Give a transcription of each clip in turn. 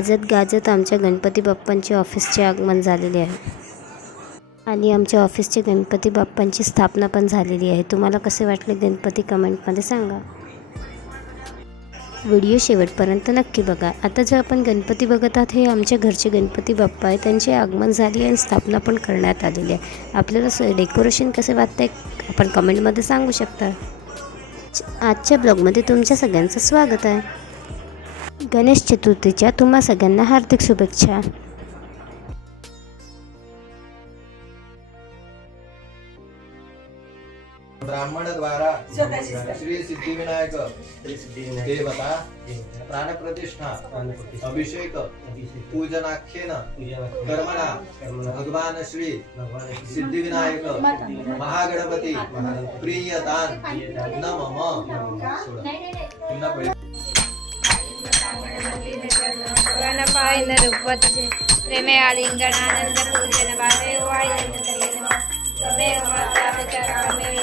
वाजत गाजत आमच्या गणपती बाप्पांचे ऑफिसचे आगमन झालेले आहे आणि आमच्या ऑफिसचे गणपती बाप्पांची स्थापना पण झालेली आहे। तुम्हाला कसे वाटले गणपती कमेंटमध्ये सांगा। व्हिडिओ शेवटपर्यंत नक्की बघा। आता जो आपण गणपती बघत आहात हे आमच्या घरचे गणपती बाप्पा आहे, त्यांचे आगमन झाले आणि स्थापना पण करण्यात आलेली आहे। आपल्याला डेकोरेशन कसे वाटते आपण कमेंटमध्ये सांगू शकता। आजच्या ब्लॉगमध्ये तुमच्या सगळ्यांचं स्वागत आहे। गणेश चतुर्थीच्या तुम्हा सगळ्यांना हार्दिक शुभेच्छा। ब्राह्मण द्वारा श्री सिद्धिविनायक देवता प्राण प्रतिष्ठा अभिषेक पूजनाख्येन कर्मणा भगवान श्री सिद्धिविनायक महागणपती प्रियदान नमः। गणपाय नरुपतजे प्रेमे आलिंगनानंद पूजन भावे वायन तलेन तमेव माता पिता तमेव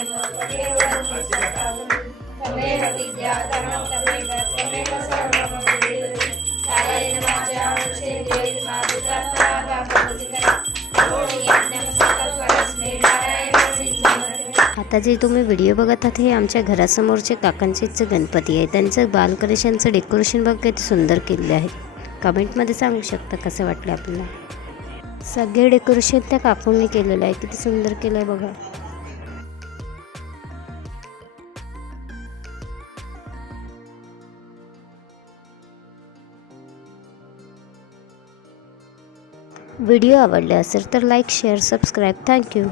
तमेव विद्या धर्मं तमेव सर्वं विद्ये तारेण वाचा उच्चेते माता बाबा आता जे तुम्ही व्हिडिओ बघत आहात हे आमच्या घरासमोरचे काकांचेच गणपती आहे। त्यांचं बालगणेशांचं डेकोरेशन बघ किती सुंदर केलेलं आहे। कमेंटमध्ये सांगू शकता कसं वाटलं आपल्याला। सगळे डेकोरेशन त्या काकूंनी केलेलं आहे, किती सुंदर केलं आहे बघा। व्हिडिओ आवडला असेल तर लाईक शेअर सबस्क्राईब। थँक्यू।